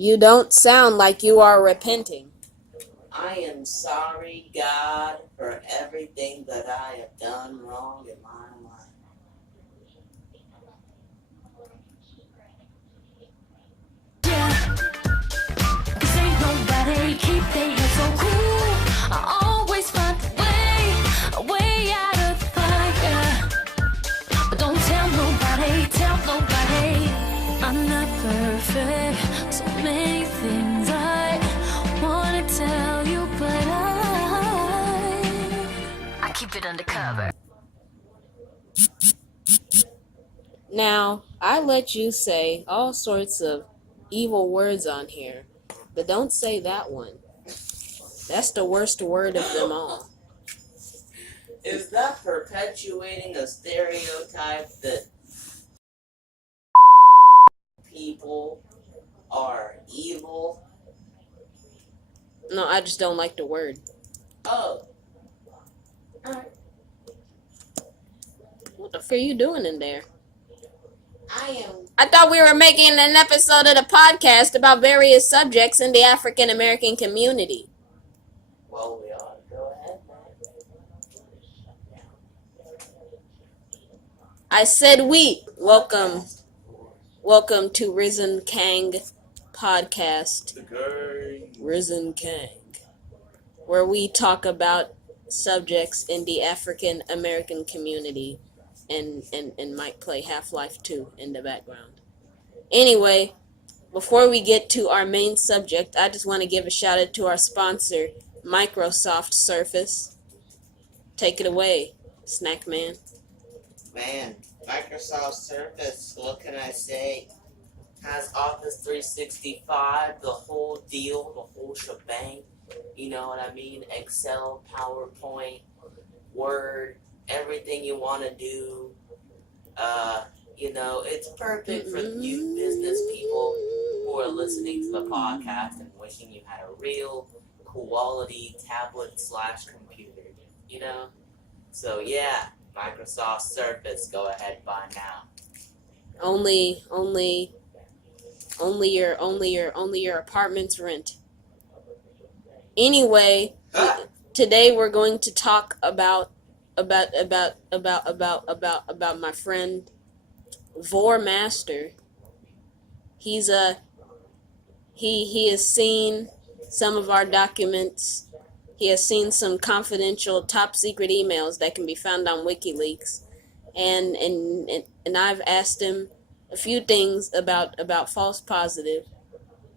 You don't sound like you are repenting. I am sorry, God, for everything that I have done wrong in my life. Yeah, 'cause ain't nobody keep their head so cool. I always find a way out of the fire. But don't tell nobody, I'm not perfect. So many things I wanna tell you, but I keep it undercover. Now, I let you say all sorts of evil words on here, but don't say that one. That's the worst word of them all. Is that perpetuating a stereotype that people are evil? No, I just don't like the word. Oh. Alright. What the f*** are you doing in there? I thought we were making an episode of the podcast about various subjects in the African American community. Well, we are. Go ahead. I said we. Welcome to Rizzen Kang podcast. Rizzen Kang, where we talk about subjects in the African American community, and might play Half-Life 2 in the background. Anyway, before we get to our main subject, I just want to give a shout out to our sponsor, Microsoft Surface. Take it away, Snackman. Man, Microsoft Surface, what can I say? Has Office 365, the whole deal, the whole shebang. You know what I mean? Excel, PowerPoint, Word, everything you want to do. It's perfect for you business people who are listening to the podcast and wishing you had a real quality tablet/computer, So yeah, Microsoft Surface, go ahead, buy now. Only your apartment's rent. Anyway, today we're going to talk about my friend Vormaster. He has seen some of our documents. He has seen some confidential top secret emails that can be found on WikiLeaks, and I've asked him a few things about false positive,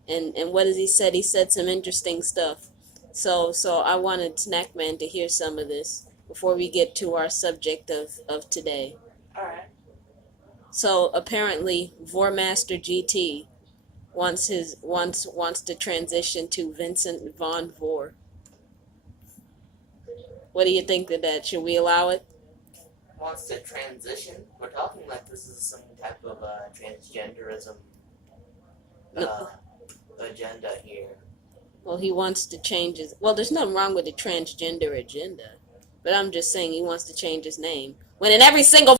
and what has he said? He said some interesting stuff. So I wanted Snackman to hear some of this before we get to our subject of today. Alright. So apparently Vormaster GT wants to transition to Vincent Von Vor. What do you think of that? Should we allow it? Wants to transition? We're talking like this is some type of transgenderism agenda here. Well, he wants to change his... Well, there's nothing wrong with the transgender agenda. But I'm just saying he wants to change his name. When in every single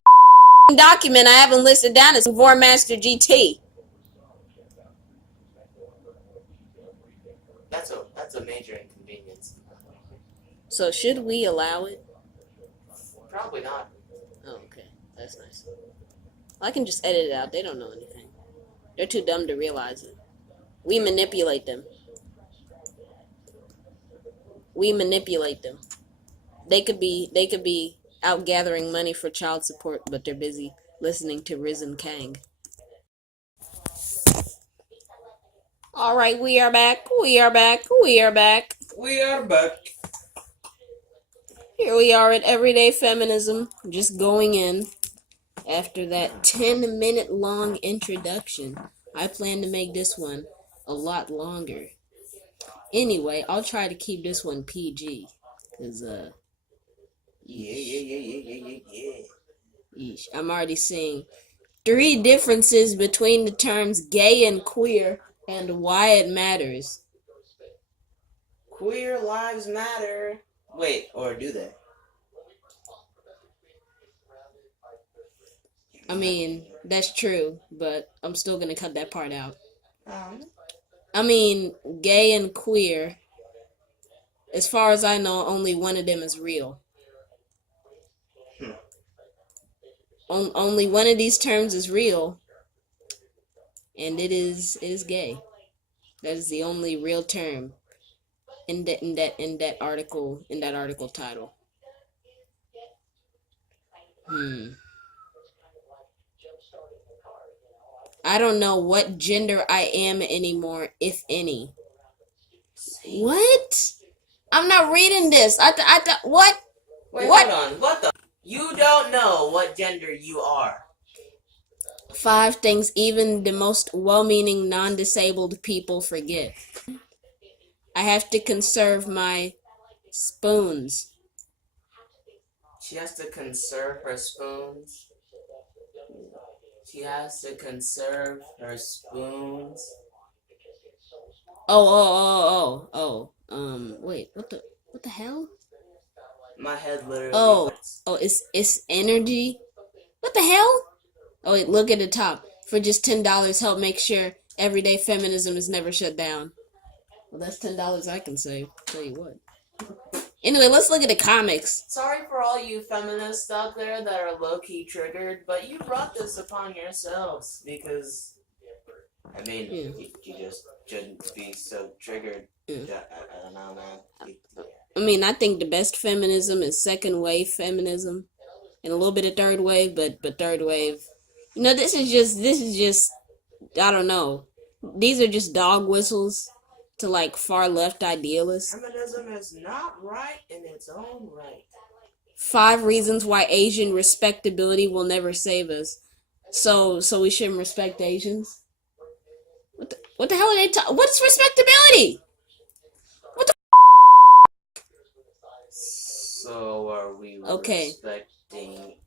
document I have him listed down as Vormaster GT. That's a major inconvenience. So should we allow it? Probably not. Oh, okay. That's nice. Well, I can just edit it out. They don't know anything. They're too dumb to realize it. We manipulate them. They could be out gathering money for child support, but they're busy listening to Rizzen Kang. All right, we are back. Here we are at Everyday Feminism, just going in. After that 10-minute long introduction, I plan to make this one a lot longer. Anyway, I'll try to keep this one PG, cause yeesh, I'm already seeing 3 differences between the terms gay and queer and why it matters. Queer lives matter. Wait, or do they? I mean, that's true, but I'm still gonna cut that part out. I mean, gay and queer, as far as I know, only one of them is real. Only one of these terms is real, and it is gay. That is the only real term in that article title. I don't know what gender I am anymore, if any. What? I'm not reading this. What? Wait, what? Hold on. What the? You don't know what gender you are. 5 things even the most well-meaning non-disabled people forget. I have to conserve my spoons. She has to conserve her spoons. She has to conserve her spoons. Wait, what the hell? My head literally hurts. It's energy? What the hell? Oh, wait, look at the top. For just $10, help make sure everyday feminism is never shut down. Well, that's $10 I can save. Tell you what. Anyway, let's look at the comics. Sorry for all you feminists out there that are low-key triggered, but you brought this upon yourselves because, I mean, you just shouldn't be so triggered. I don't know, man. I mean, I think the best feminism is second wave feminism and a little bit of third wave, but third wave. You know, this is just, I don't know. These are just dog whistles to like far left idealists. Feminism is not right in its own right. 5 reasons why Asian respectability will never save us. So we shouldn't respect Asians? What the hell are they talking? What is respectability? What the So are we respecting?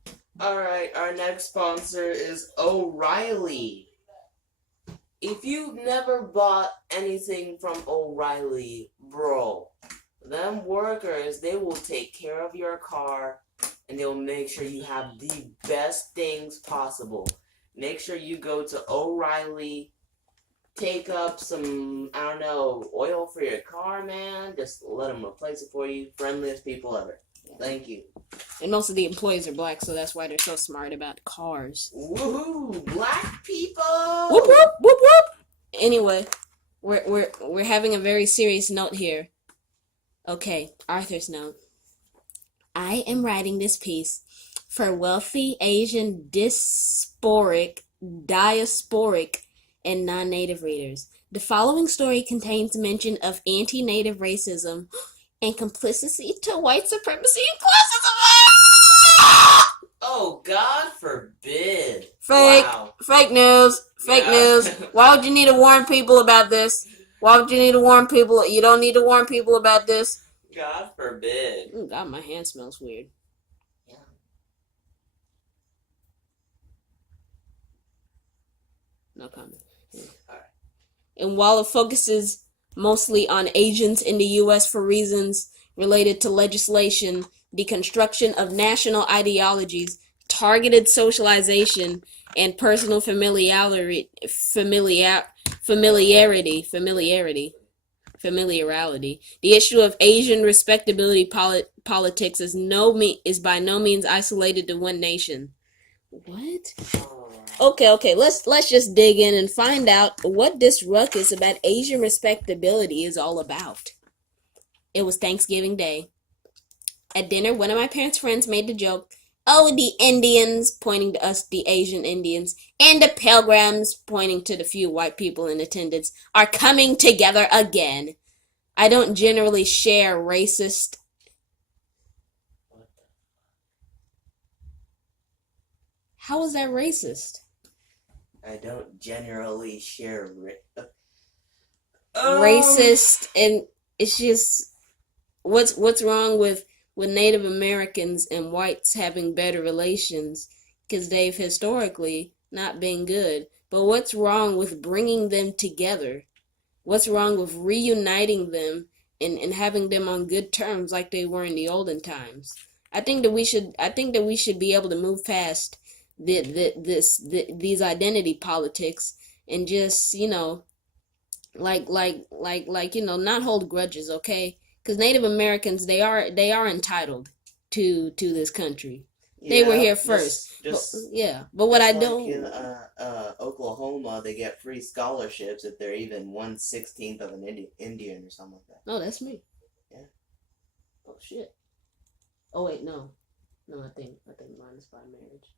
Alright, our next sponsor is O'Reilly. If you've never bought anything from O'Reilly, bro, them workers, they will take care of your car and they'll make sure you have the best things possible. Make sure you go to O'Reilly, take up some, I don't know, oil for your car, man. Just let them replace it for you. Friendliest people ever. Thank you. And most of the employees are black, so that's why they're so smart about cars. Woohoo! Black people! Whoop whoop whoop whoop! Anyway, we're having a very serious note here. Okay, Arthur's note. I am writing this piece for wealthy Asian diasporic, and non-native readers. The following story contains mention of anti-native racism and complicity to white supremacy and classism. Oh, God forbid. Fake. Wow. Fake news. Fake news. Why would you need to warn people about this? Why would you need to warn people? You don't need to warn people about this. God forbid. Ooh, God, my hand smells weird. Yeah. No comment. Alright. And while it focuses mostly on Asians in the U.S. for reasons related to legislation, deconstruction of national ideologies, targeted socialization, and personal familiarity, the issue of Asian respectability politics is by no means isolated to one nation. What? Okay, let's just dig in and find out what this ruckus about Asian respectability is all about. It was Thanksgiving Day. At dinner, one of my parents' friends made the joke, "Oh, the Indians," pointing to us, the Asian Indians, "and the Pilgrims," pointing to the few white people in attendance, "are coming together again." I don't generally share racist... How is that racist? I don't generally share racist, and it's just what's wrong with Native Americans and whites having better relations, because they've historically not been good. But what's wrong with bringing them together? What's wrong with reuniting them and having them on good terms like they were in the olden times? I think that we should be able to move past these identity politics and just, not hold grudges, okay? Because Native Americans, they are entitled to this country. They were here first. But what I don't... in Oklahoma, they get free scholarships if they're even 1/16 of an Indian or something like that. Oh, that's me. Yeah. Oh shit. Oh wait, no, I think mine is by marriage.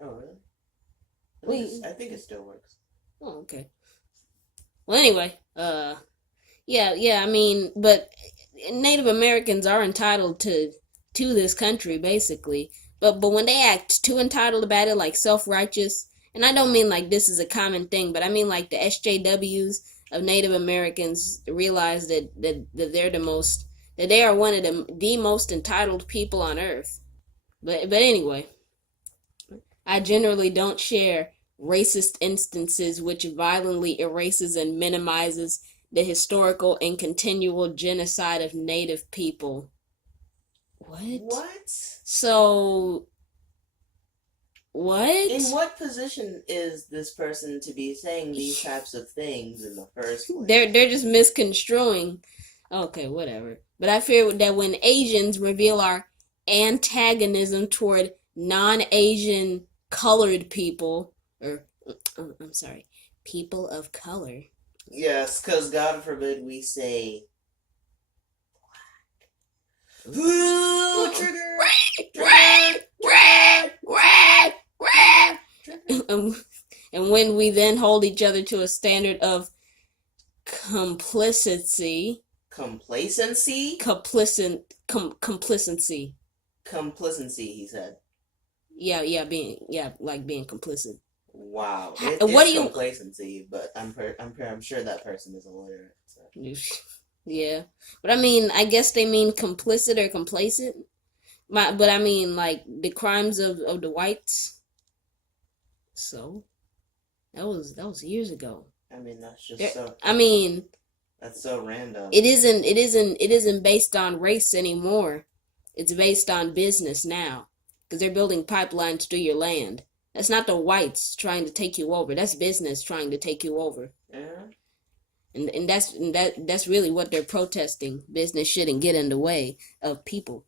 Oh really? I think it still works. Oh, okay. Well, anyway, yeah. I mean, but Native Americans are entitled to this country, basically. But when they act too entitled about it, like self-righteous, and I don't mean like this is a common thing, but I mean like the SJWs of Native Americans realize that they're that they are one of the most entitled people on earth. But anyway, I generally don't share racist instances which violently erases and minimizes the historical and continual genocide of Native people. What? So, what? In what position is this person to be saying these types of things in the first place? They're just misconstruing. Okay, whatever. But I fear that when Asians reveal our antagonism toward non-Asian colored people, I'm sorry, people of color. Yes, because God forbid we say trigger. And when we then hold each other to a standard of complacency, complacency, he said. Yeah, being complicit. Wow, What do you... complacency? But I'm sure that person is a lawyer. So. Yeah, but I mean, I guess they mean complicit or complacent. But I mean, like the crimes of the whites. So, that was years ago. I mean, that's just so. I mean, that's so random. It isn't based on race anymore. It's based on business now, because they're building pipelines through your land. That's not the whites trying to take you over. That's business trying to take you over. Yeah. And that's really what they're protesting. Business shouldn't get in the way of people.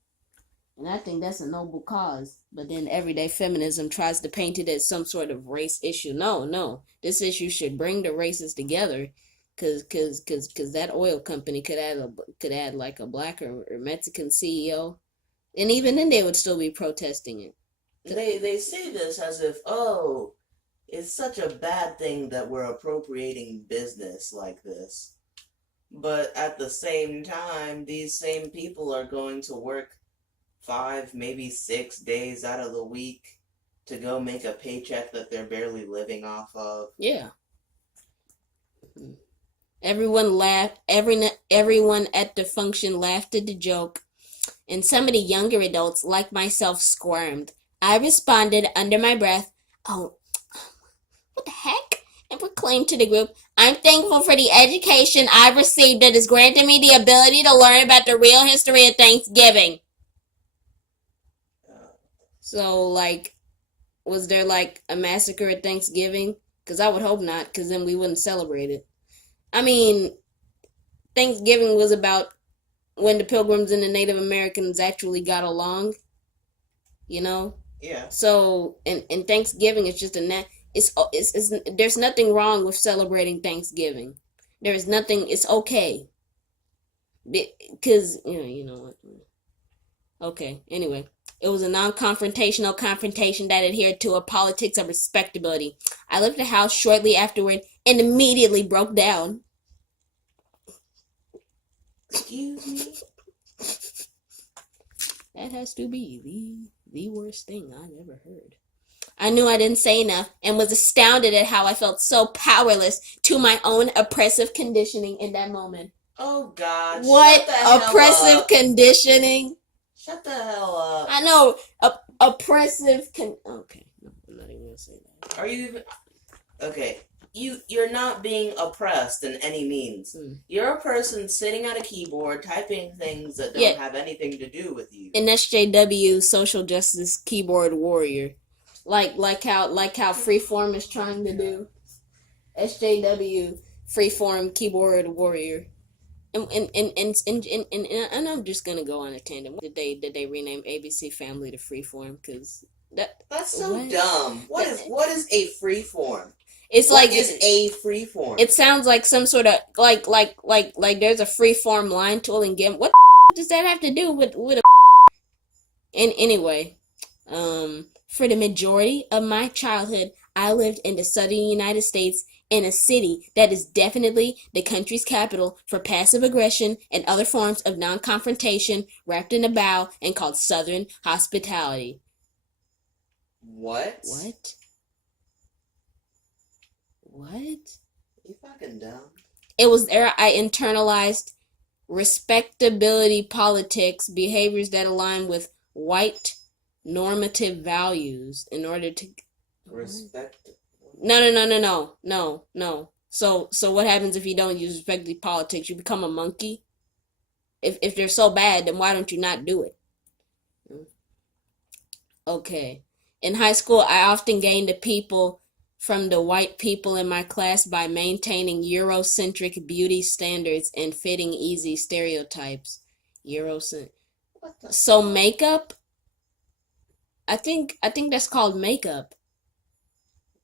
And I think that's a noble cause. But then everyday feminism tries to paint it as some sort of race issue. No. This issue should bring the races together. Cause that oil company could add like a black or Mexican CEO. And even then they would still be protesting it. They say this as if, oh, it's such a bad thing that we're appropriating business like this. But at the same time, these same people are going to work 5, maybe 6 days out of the week to go make a paycheck that they're barely living off of. Yeah. Everyone laughed. Everyone at the function laughed at the joke. And some of the younger adults, like myself, squirmed. I responded under my breath, "Oh, what the heck?" and proclaimed to the group, "I'm thankful for the education I've received that has granted me the ability to learn about the real history of Thanksgiving." So, like, was there, like, a massacre at Thanksgiving? Because I would hope not, because then we wouldn't celebrate it. I mean, Thanksgiving was about when the Pilgrims and the Native Americans actually got along, you know? Yeah. So, and Thanksgiving is just it's there's nothing wrong with celebrating Thanksgiving. There is nothing, it's okay. Because, you know what? Okay, anyway. It was a non-confrontational confrontation that adhered to a politics of respectability. I left the house shortly afterward and immediately broke down. Excuse me? That has to be the worst thing I've ever heard. I knew I didn't say enough and was astounded at how I felt so powerless to my own oppressive conditioning in that moment. Oh, God. What oppressive conditioning? Shut the hell up. I know. Oppressive Okay. No, I'm not even going to say that. Are you even... Okay. You're not being oppressed in any means. You're a person sitting at a keyboard typing things that don't have anything to do with you. An SJW social justice keyboard warrior. Like how Freeform is trying to do. SJW freeform keyboard warrior. And I'm just gonna go on a tangent. Did they rename ABC Family to Freeform? Because that's so what? dumb. What is a freeform? It's what like is a freeform? It sounds like some sort of like there's a freeform line tool in Gim. What does that have to do with a? And anyway, for the majority of my childhood, I lived in the southern United States in a city that is definitely the country's capital for passive aggression and other forms of non-confrontation wrapped in a bow and called Southern hospitality. What? You fucking dumb. It was there I internalized respectability politics, behaviors that align with white normative values in order to respect. No. So what happens if you don't use respectability politics? You become a monkey? If they're so bad, then why don't you not do it? Okay. In high school, I often gained the people from the white people in my class by maintaining Eurocentric beauty standards and fitting easy stereotypes. So makeup? I think that's called makeup.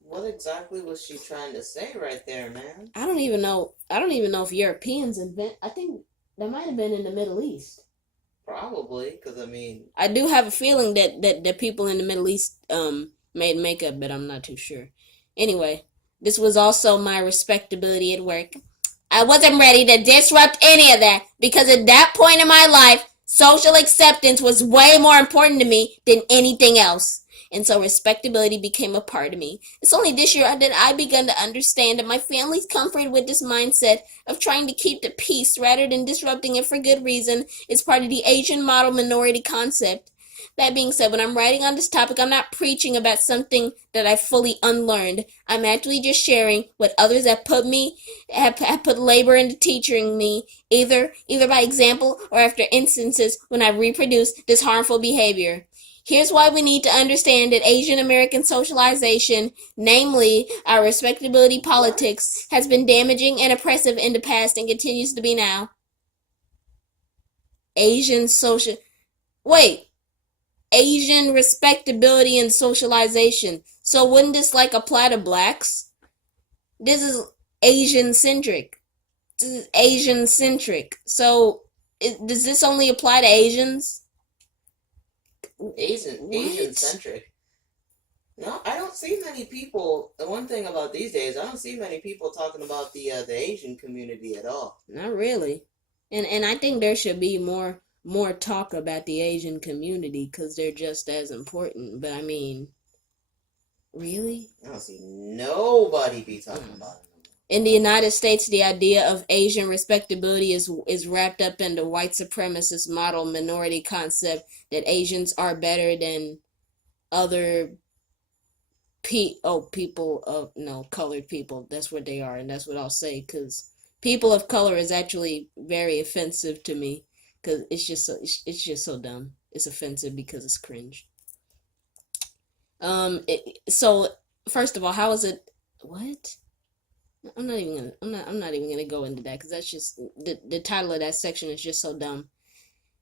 What exactly was she trying to say right there, man? I don't even know if Europeans I think that might have been in the Middle East. Probably, because I do have a feeling that people in the Middle East made makeup, but I'm not too sure. Anyway, this was also my respectability at work. I wasn't ready to disrupt any of that because at that point in my life, social acceptance was way more important to me than anything else. And so respectability became a part of me. It's only this year that I begun to understand that my family's comfort with this mindset of trying to keep the peace rather than disrupting it for good reason is part of the Asian model minority concept. That being said, when I'm writing on this topic, I'm not preaching about something that I fully unlearned. I'm actually just sharing what others have put labor into teaching me, either by example or after instances when I reproduced this harmful behavior. Here's why we need to understand that Asian American socialization, namely our respectability politics, has been damaging and oppressive in the past and continues to be now. Asian respectability and socialization. So wouldn't this apply to blacks? This is Asian-centric. So does this only apply to Asians? Asian-centric. No, I don't see many people. The one thing about these days, I don't see many people talking about the Asian community at all. Not really. And I think there should be more talk about the Asian community because they're just as important. But really? I don't see nobody be talking about it. In the United States, the idea of Asian respectability is wrapped up in the white supremacist model minority concept that Asians are better than other colored people. That's what they are, and that's what I'll say, because people of color is actually very offensive to me, because it's just so dumb. It's offensive because it's cringe. So first of all, how is it? What? I'm not even gonna go into that because that's just the title of that section is just so dumb.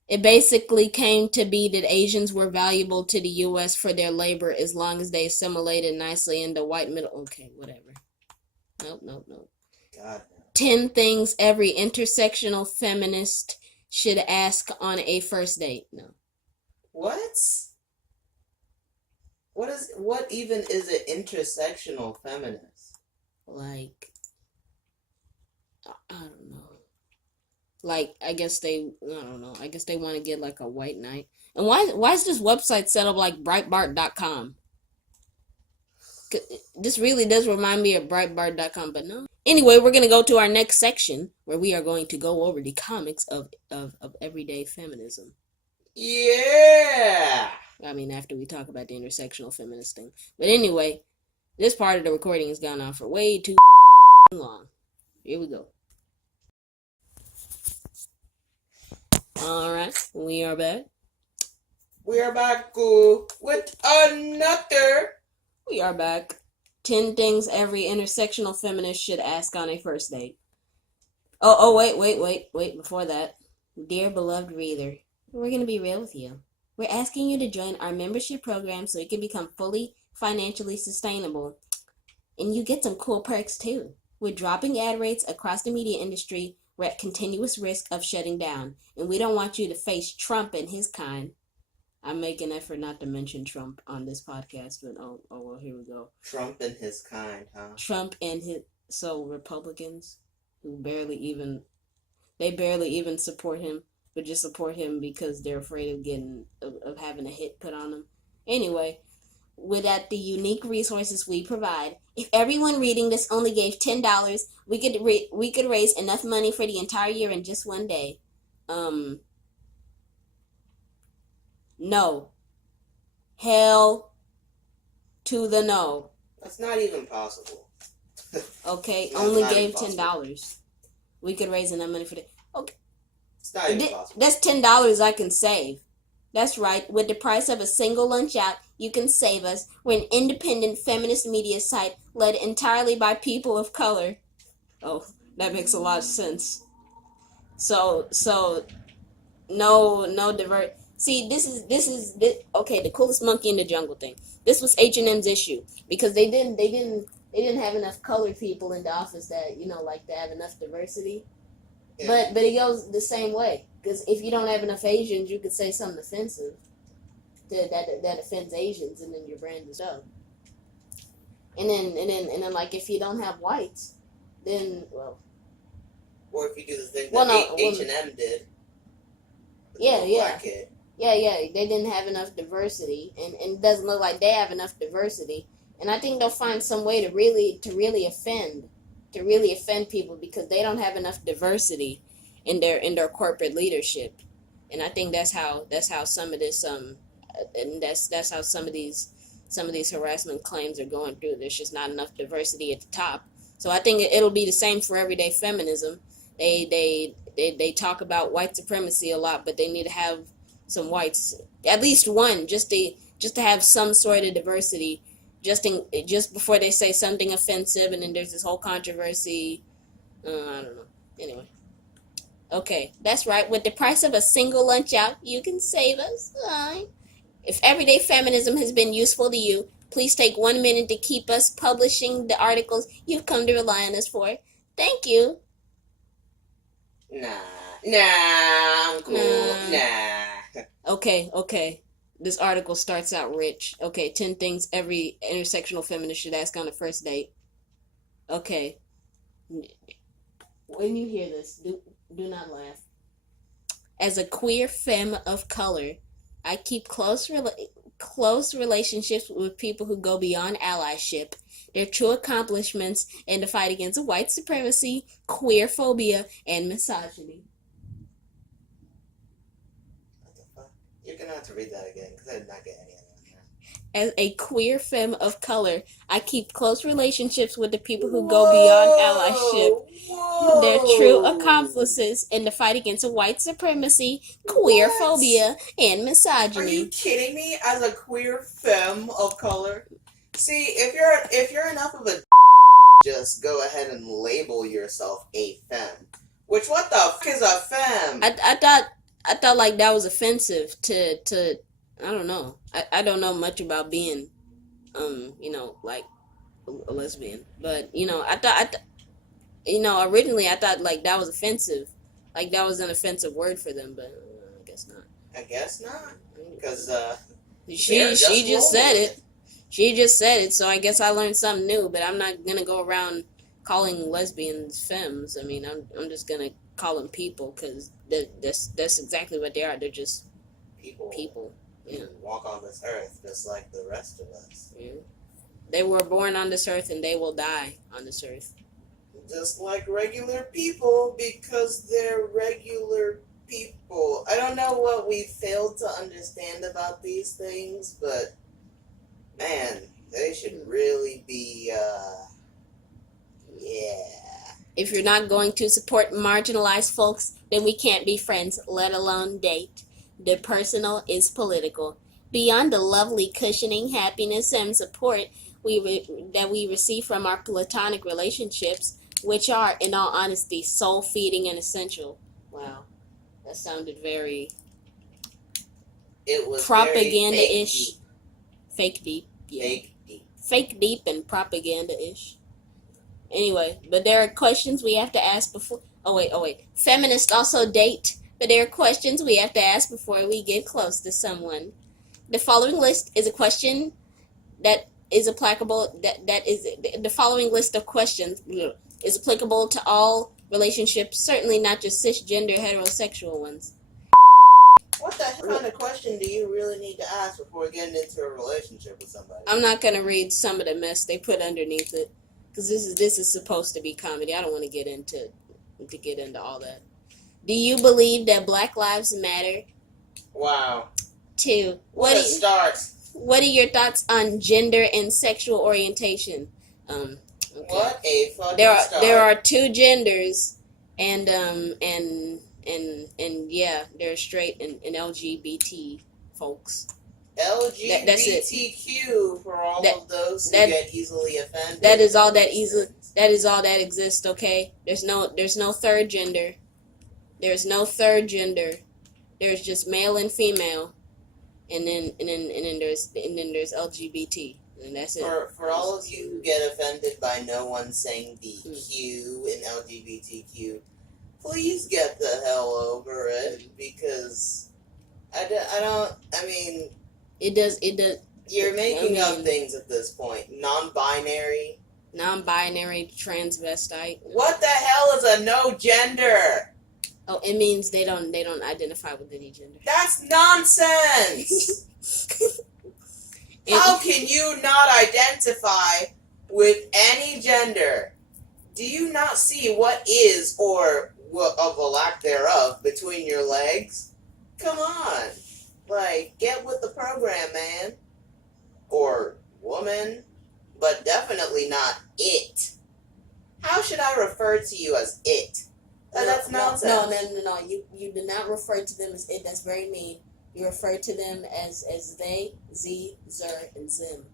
It basically came to be that Asians were valuable to the U.S. for their labor as long as they assimilated nicely into white middle. Okay, whatever. Nope. God. 10 things every intersectional feminist should ask on a first date. No. What? What even is an intersectional feminist? I don't know. I guess they want to get a white knight. And why is this website set up like Breitbart.com? This really does remind me of Breitbart.com, but no. Anyway, we're going to go to our next section where we are going to go over the comics of everyday feminism. Yeah! After we talk about the intersectional feminist thing. But anyway, this part of the recording has gone on for way too long. Here we go. Alright, we are back. We are back with another. We are back. 10 things every intersectional feminist should ask on a first date. Wait. Before that, dear beloved reader, we're going to be real with you. We're asking you to join our membership program so it can become fully financially sustainable. And you get some cool perks too. With dropping ad rates across the media industry, we're at continuous risk of shutting down. And we don't want you to face Trump and his kind. I make an effort not to mention Trump on this podcast, but well, here we go. Trump and his kind, huh? Trump and Republicans who barely even support him, but just support him because they're afraid of having a hit put on them. Anyway, without the unique resources we provide, if everyone reading this only gave $10, we could raise enough money for the entire year in just one day. No. Hell to the no. That's not even possible. Okay, only gave $10. We could raise enough money for that. Okay. It's not even possible. That's $10 I can save. That's right. With the price of a single lunch out, you can save us. We're an independent feminist media site led entirely by people of color. Oh, that makes a lot of sense. So no divert. See, this is okay. The coolest monkey in the jungle thing. This was H&M's issue because they didn't have enough colored people in the office that like to have enough diversity. Yeah. But it goes the same way because if you don't have enough Asians, you could say something offensive that offends Asians, and then your brand is up. And then like if you don't have whites, then well. Or if you do the thing that H&M did. Yeah. They didn't have enough diversity, and it doesn't look like they have enough diversity. And I think they'll find some way to really offend people because they don't have enough diversity in their corporate leadership. And I think that's how some of this and that's how some of these harassment claims are going through. There's just not enough diversity at the top. So I think it'll be the same for everyday feminism. They talk about white supremacy a lot, but they need to have some whites, at least one, just to have some sort of diversity, just before they say something offensive, and then there's this whole controversy. I don't know. Anyway, okay, that's right. With the price of a single lunch out, you can save us. If everyday feminism has been useful to you, please take 1 minute to keep us publishing the articles you've come to rely on us for. Thank you. Nah, I'm cool. Nah. Okay. This article starts out rich. Okay, 10 things every intersectional feminist should ask on a first date. Okay. When you hear this, do not laugh. As a queer femme of color, I keep close relationships with people who go beyond allyship, their true accomplishments, and the fight against white supremacy, queer phobia, and misogyny. What the fuck? You're gonna have to read that again, because I did not get any of that. As a queer femme of color, I keep close relationships with the people who go beyond allyship, their true accomplices in the fight against white supremacy, queer phobia, and misogyny. Are you kidding me? As a queer femme of color? See, if you're enough of a just go ahead and label yourself a femme. Which, what the fuck is a femme? I thought like that was offensive to I don't know. I don't know much about being like a lesbian, but I thought originally I thought like that was offensive, like that was an offensive word for them, but I guess not. I guess not, because she just said it. She just said it, so I guess I learned something new. But I'm not gonna go around calling lesbians femmes. I mean, I'm just gonna call them people, because that's exactly what they are. They're just people. Yeah. Walk on this earth just like the rest of us. Yeah. They were born on this earth and they will die on this earth. Just like regular people, because they're regular people. I don't know what we failed to understand about these things, but man, they should really be, If you're not going to support marginalized folks, then we can't be friends, let alone date. The personal is political. Beyond the lovely cushioning, happiness, and support that we receive from our platonic relationships, which are, in all honesty, soul-feeding and essential. Wow, that sounded very It was propaganda-ish. Fake deep. Yeah. Fake deep. Fake deep and propaganda-ish. Anyway, but there are questions we have to ask before... Oh, wait. Feminists also date, but there are questions we have to ask before we get close to someone. The following list is a question that is applicable... The following list of questions is applicable to all relationships, certainly not just cisgender heterosexual ones. What the kind of question do you really need to ask before getting into a relationship with somebody? I'm not going to read some of the mess they put underneath it, because this is supposed to be comedy. I don't want to get into all that. Do you believe that Black Lives Matter? Wow. 2. What a start. What are your thoughts on gender and sexual orientation? Okay. What a fucking start. There are 2 genders, and yeah, they're straight and LGBT folks. LGBTQ for all of those who get easily offended. That is all that exists. Okay, there's no third gender. There's no third gender. There's just male and female, and then there's LGBT, and that's it. For all of you who get offended by no one saying the Q in LGBTQ, please get the hell over it, because it does. You're making up things at this point. Non-binary, transvestite. What the hell is a no gender? Oh, it means they don't identify with any gender. That's nonsense. How can you not identify with any gender? Do you not see what is, or of a lack thereof, between your legs? Come on. Get with the program, man. Or woman. But definitely not it. How should I refer to you as it? That's nonsense. No. You do not refer to them as it. That's very mean. You refer to them as they, z, zer, and zim.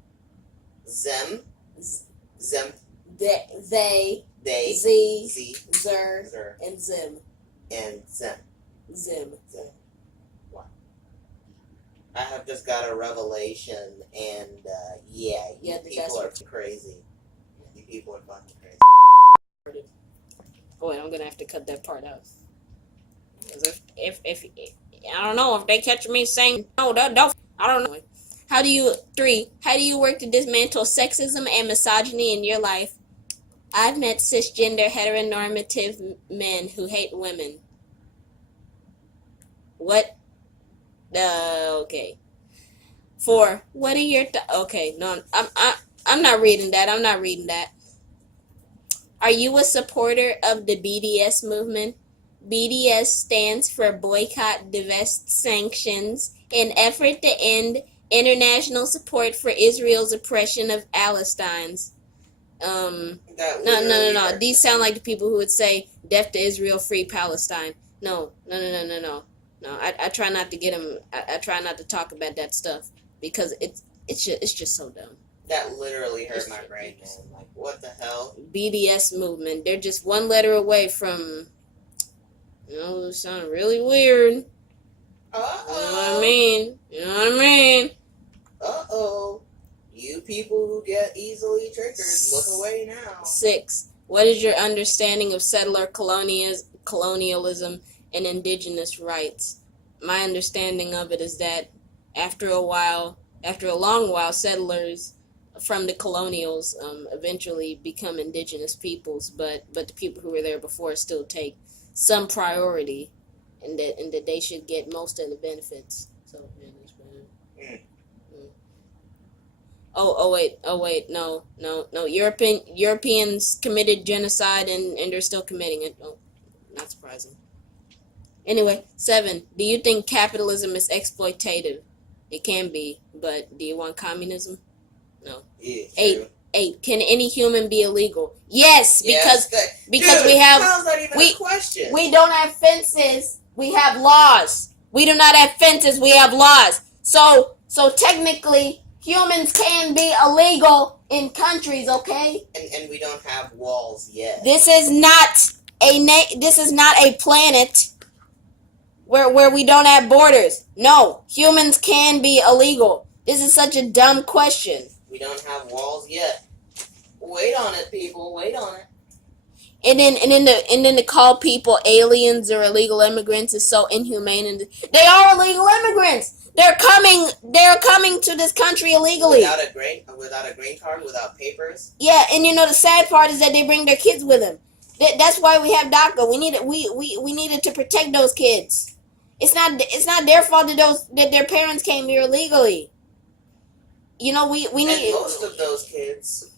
Zem? They, z, zer, and zim. And zem. Zim. Wow. I have just got a revelation, and you people are crazy. You people are fucking crazy. Oh wait, I'm gonna have to cut that part out. Because if I don't know if they catch me saying no, don't. I don't know. 3. How do you work to dismantle sexism and misogyny in your life? I've met cisgender heteronormative men who hate women. What? Okay. 4. What are your okay? No, I'm not reading that. Are you a supporter of the BDS movement? BDS stands for Boycott, Divest, Sanctions, an effort to end international support for Israel's oppression of Palestinians. No. These sound like the people who would say, "Death to Israel, free Palestine." No. I try not to get them. I try not to talk about that stuff because it's just so dumb. That literally hurt my brain, man. What the hell? BDS movement. They're just one letter away from, it sounds really weird. Uh-oh. You know what I mean? Uh-oh. You people who get easily triggered, look away now. 6. What is your understanding of settler colonialism and indigenous rights? My understanding of it is that after a long while, settlers from the colonials eventually become indigenous peoples, but the people who were there before still take some priority, and that they should get most of the benefits. So, man, that's bad. Oh wait, no. Europeans committed genocide and they're still committing it. Oh, not surprising. Anyway, 7. Do you think capitalism is exploitative? It can be, but do you want communism? No. Yeah, 8. Can any human be illegal? Yes, because dude, we have how's that even a question? We don't have fences. We have laws. We do not have fences. We have laws. So technically, humans can be illegal in countries, okay? And we don't have walls yet. This is not a planet where we don't have borders. No, humans can be illegal. This is such a dumb question. We don't have walls yet. Wait on it, people. Wait on it. And then to call people aliens or illegal immigrants is so inhumane. And they are illegal immigrants. They're coming to this country illegally. Without a green card, without papers. Yeah, and the sad part is that they bring their kids with them. That's why we have DACA. We needed to protect those kids. It's not their fault that their parents came here illegally. We need. And most of those kids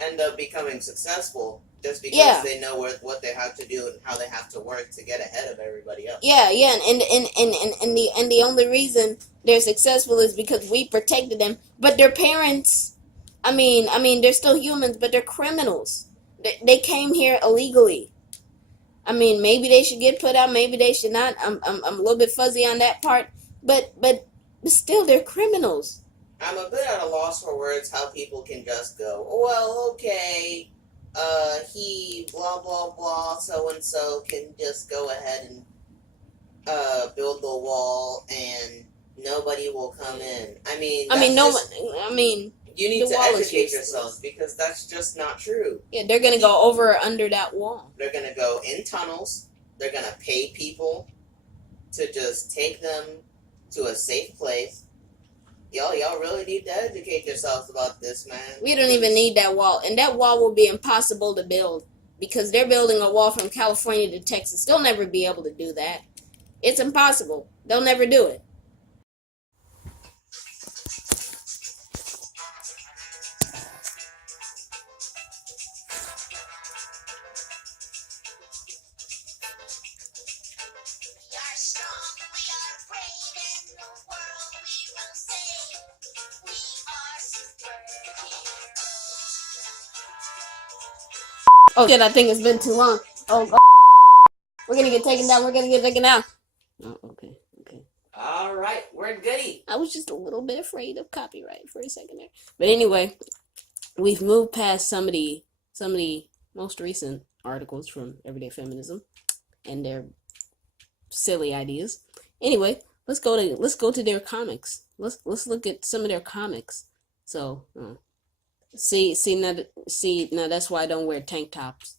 end up becoming successful just because they know what they have to do and how they have to work to get ahead of everybody else. Yeah, and the only reason they're successful is because we protected them. But their parents, I mean, they're still humans, but they're criminals. They came here illegally. I mean, maybe they should get put out, maybe they should not. I'm a little bit fuzzy on that part, but still, they're criminals. I'm a bit at a loss for words how people can just go, well, okay, he blah blah blah so and so can just go ahead and build the wall and nobody will come in. You need to educate yourselves because that's just not true. Yeah, they're gonna go over or under that wall. They're gonna go in tunnels. They're gonna pay people to just take them to a safe place. Y'all really need to educate yourselves about this, man. We don't even need that wall, and that wall will be impossible to build because they're building a wall from California to Texas. They'll never be able to do that. It's impossible. They'll never do it. Oh shit, I think it's been too long. Oh, we're gonna get taken down. Oh, okay. Alright, we're goody. I was just a little bit afraid of copyright for a second there. But anyway, we've moved past some of the most recent articles from Everyday Feminism and their silly ideas. Anyway, let's go to their comics. Let's look at some of their comics. So, See now that's why I don't wear tank tops.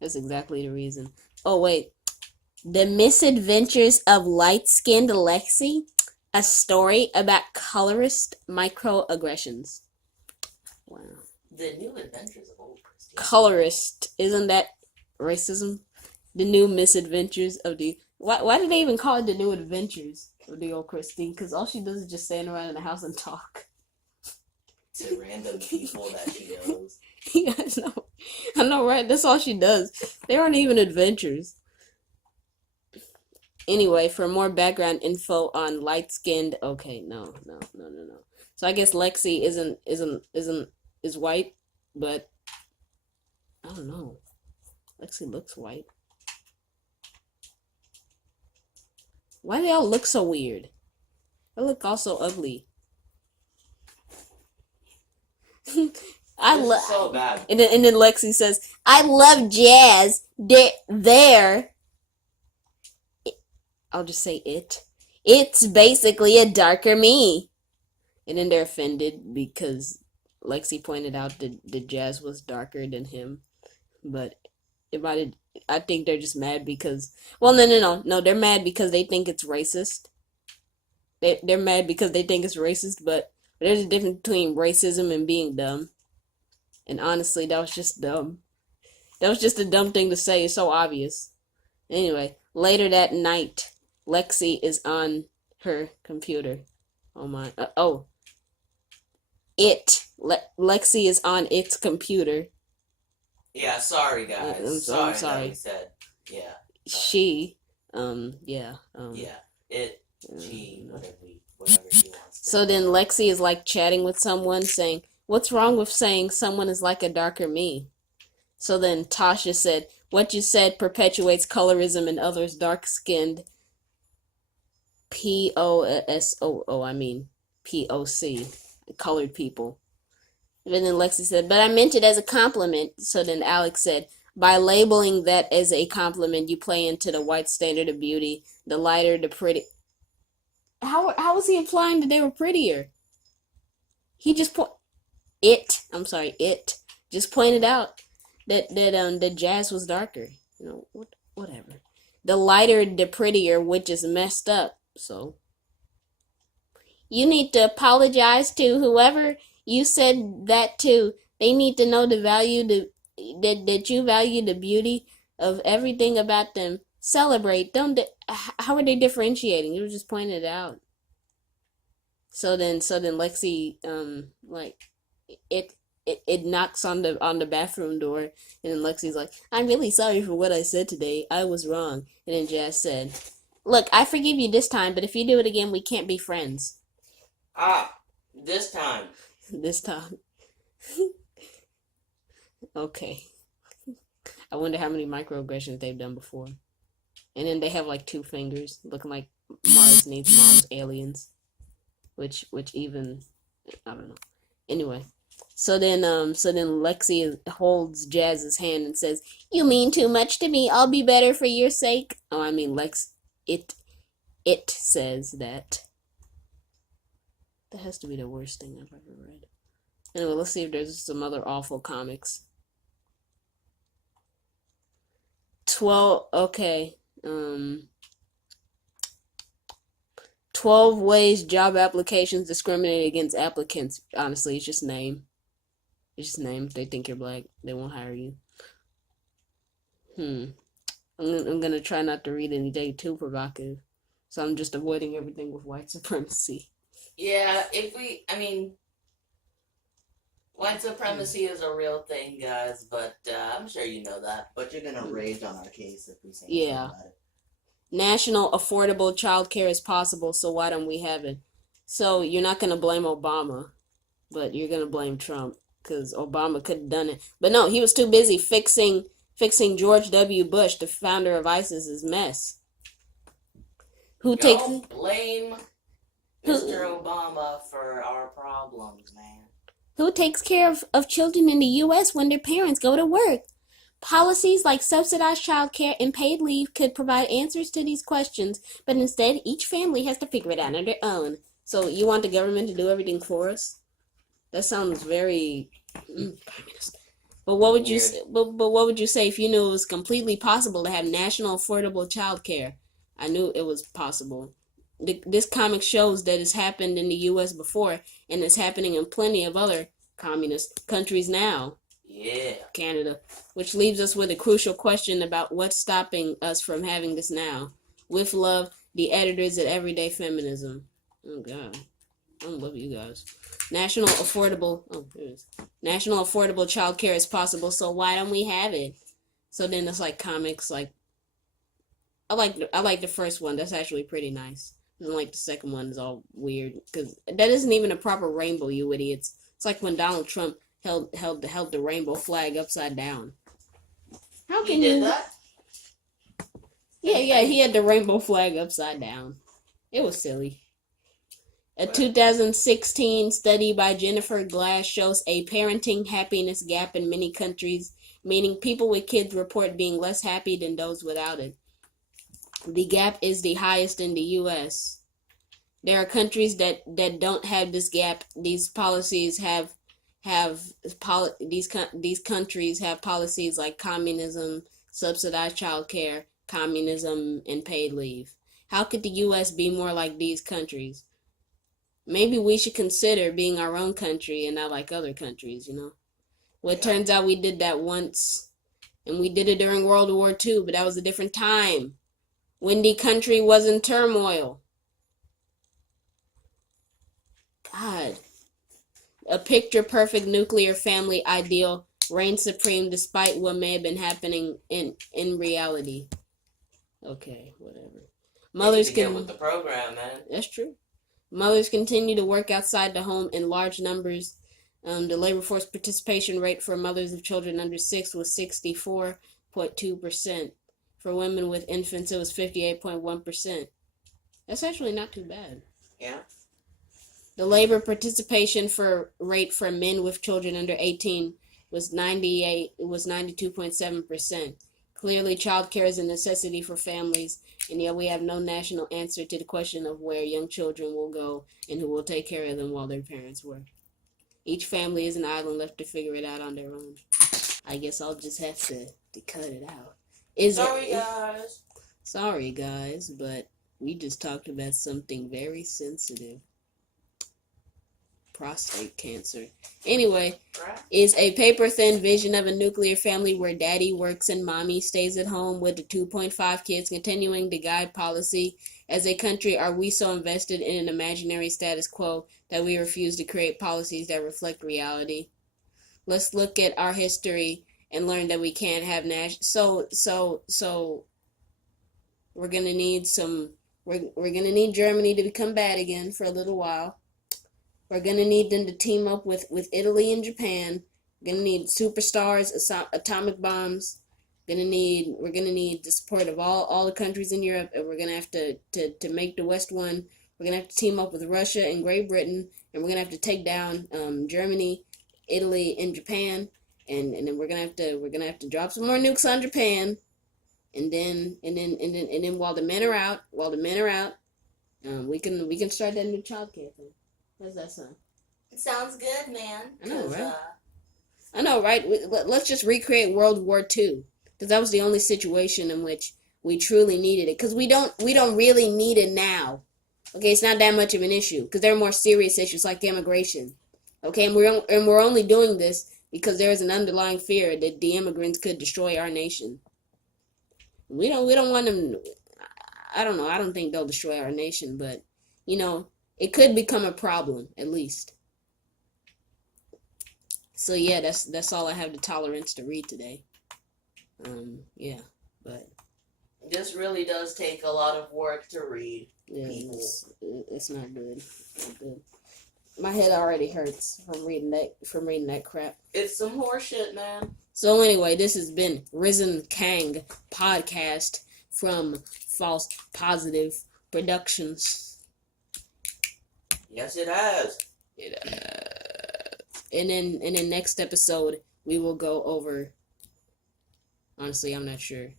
That's exactly the reason. Oh wait. The Misadventures of Light-Skinned Lexi, a story about colorist microaggressions. Wow. The New Adventures of Old Christine. Colorist, isn't that racism? The New Misadventures of the Why did they even call it the New Adventures of the Old Christine? Because all she does is just stand around in the house and talk. To random people that she knows. Yeah, I know, right? That's all she does. They aren't even adventures. Anyway, for more background info on light-skinned, okay, no. So I guess Lexi is white, but I don't know. Lexi looks white. Why do they all look so weird? They look all so ugly. So bad. And then Lexi says, "I love jazz. I'll just say it. It's basically a darker me." And then they're offended because Lexi pointed out that the jazz was darker than him. But I think they're just mad because, well, no, they're mad because they think it's racist. They're mad because they think it's racist, but there's a difference between racism and being dumb. And honestly, that was just dumb. That was just a dumb thing to say. It's so obvious. Anyway, later that night, Lexi is on her computer. Oh my. Lexi is on its computer. Yeah, sorry guys. I'm sorry. We said, yeah. She, Yeah, it, she, whatever she wants to. So then Lexi is like chatting with someone saying, "What's wrong with saying someone is like a darker me?" So then Tasha said, "What you said perpetuates colorism in others dark-skinned." POSOO, I mean POC. colored people. And then Lexi said, but I meant it as a compliment. So then Alex said, by labeling that as a compliment, you play into the white standard of beauty. The lighter, the pretty. How was he implying that they were prettier? He just it just pointed out that Jazz was darker. Whatever. The lighter, the prettier, which is messed up. So you need to apologize to whoever you said that to. They need to know the value that you value the beauty of everything about them. Celebrate. How are they differentiating? You were just pointing it out. So then Lexi it knocks on the bathroom door, and then Lexi's like, I'm really sorry for what I said today. I was wrong. And then Jazz said, look, I forgive you this time, but if you do it again, we can't be friends. This time. This time. Okay. I wonder how many microaggressions they've done before. And then they have like 2 fingers, looking like Mars needs mom's aliens. Which even, I don't know. Anyway. So then Lexi holds Jazz's hand and says, you mean too much to me. I'll be better for your sake. Oh, I mean, it says that. That has to be the worst thing I've ever read. Anyway, let's see if there's some other awful comics. 12 ways job applications discriminate against applicants. Honestly, it's just name. If they think you're black, they won't hire you. I'm gonna try not to read anything too provocative. So I'm just avoiding everything with white supremacy. Yeah, white supremacy is a real thing, guys, but I'm sure you know that. But you're gonna rage on our case if we say anything about it. National affordable child care is possible, so why don't we have it? So you're not gonna blame Obama, but you're gonna blame Trump, because Obama could have done it. But no, he was too busy fixing George W. Bush, the founder of ISIS's mess. Don't blame Mr. Obama for our problems, man. Who takes care of children in the U.S. when their parents go to work? Policies like subsidized child care and paid leave could provide answers to these questions, but instead, each family has to figure it out on their own. So you want the government to do everything for us? That sounds very communist. But what would you say? But what would you say if you knew it was completely possible to have national affordable child care? I knew it was possible. This comic shows that it's happened in the U.S. before, and it's happening in plenty of other communist countries now. Yeah. Canada. Which leaves us with a crucial question about what's stopping us from having this now. With love, the editors at Everyday Feminism. Oh, God. I love you guys. National affordable child care is possible, so why don't we have it? So then it's like comics, like I like the first one. That's actually pretty nice. And like the second one is all weird because that isn't even a proper rainbow, you idiots. It's like when Donald Trump held the rainbow flag upside down. How can you? Did that? Yeah, he had the rainbow flag upside down. It was silly. A 2016 study by Jennifer Glass shows a parenting happiness gap in many countries, meaning people with kids report being less happy than those without it. The gap is the highest in the U.S. There are countries that don't have this gap. These policies these countries have policies like communism, subsidized childcare, communism, and paid leave. How could the U.S. be more like these countries? Maybe we should consider being our own country and not like other countries, Well, it turns out we did that once, and we did it during World War II, but that was a different time, when the country was in turmoil. God. A picture-perfect nuclear family ideal reigns supreme despite what may have been happening in reality. Okay, whatever. Mothers get with the program, man. That's true. Mothers continue to work outside the home in large numbers. The labor force participation rate for mothers of children under 6 was 64.2%. For women with infants, it was 58.1%. That's actually not too bad. Yeah. The labor participation rate for men with children under 18 was 92.7%. Clearly, childcare is a necessity for families, and yet we have no national answer to the question of where young children will go and who will take care of them while their parents work. Each family is an island left to figure it out on their own. I guess I'll just have to cut it out. Sorry, guys, but we just talked about something very sensitive. Prostate cancer. Anyway, is a paper-thin vision of a nuclear family where daddy works and mommy stays at home with the 2.5 kids continuing to guide policy. As a country, are we so invested in an imaginary status quo that we refuse to create policies that reflect reality? Let's look at our history and learn that we can't have So we're gonna need we're gonna need Germany to become bad again for a little while. We're going to need them to team up with Italy and Japan. We're going to need superstars, atomic bombs. We're going to need the support of all the countries in Europe, and we're going to have to make the West one. We're going to have to team up with Russia and Great Britain, and we're going to have to take down Germany, Italy, and Japan, and then we're going to have to drop some more nukes on Japan. And then while the men are out, we can start that new childcare thing. How's that sound? It sounds good, man. I know, right? Let's just recreate World War II, because that was the only situation in which we truly needed it. Because we don't really need it now. Okay, it's not that much of an issue, because there are more serious issues like immigration. Okay, and we're only doing this because there is an underlying fear that the immigrants could destroy our nation. We don't want them. I don't know. I don't think they'll destroy our nation, but it could become a problem, at least. So yeah, that's all I have the tolerance to read today. Yeah, but this really does take a lot of work to read. Yeah, it's not good. My head already hurts from reading that crap. It's some horseshit, man. So anyway, this has been Rizzen Kang podcast from False Positive Productions. Yes, it has. And then next episode we will go over. Honestly, I'm not sure.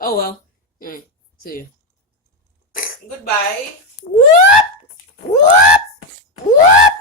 Oh well. Alright, see you. Goodbye. Whoop! Whoop! Whoop!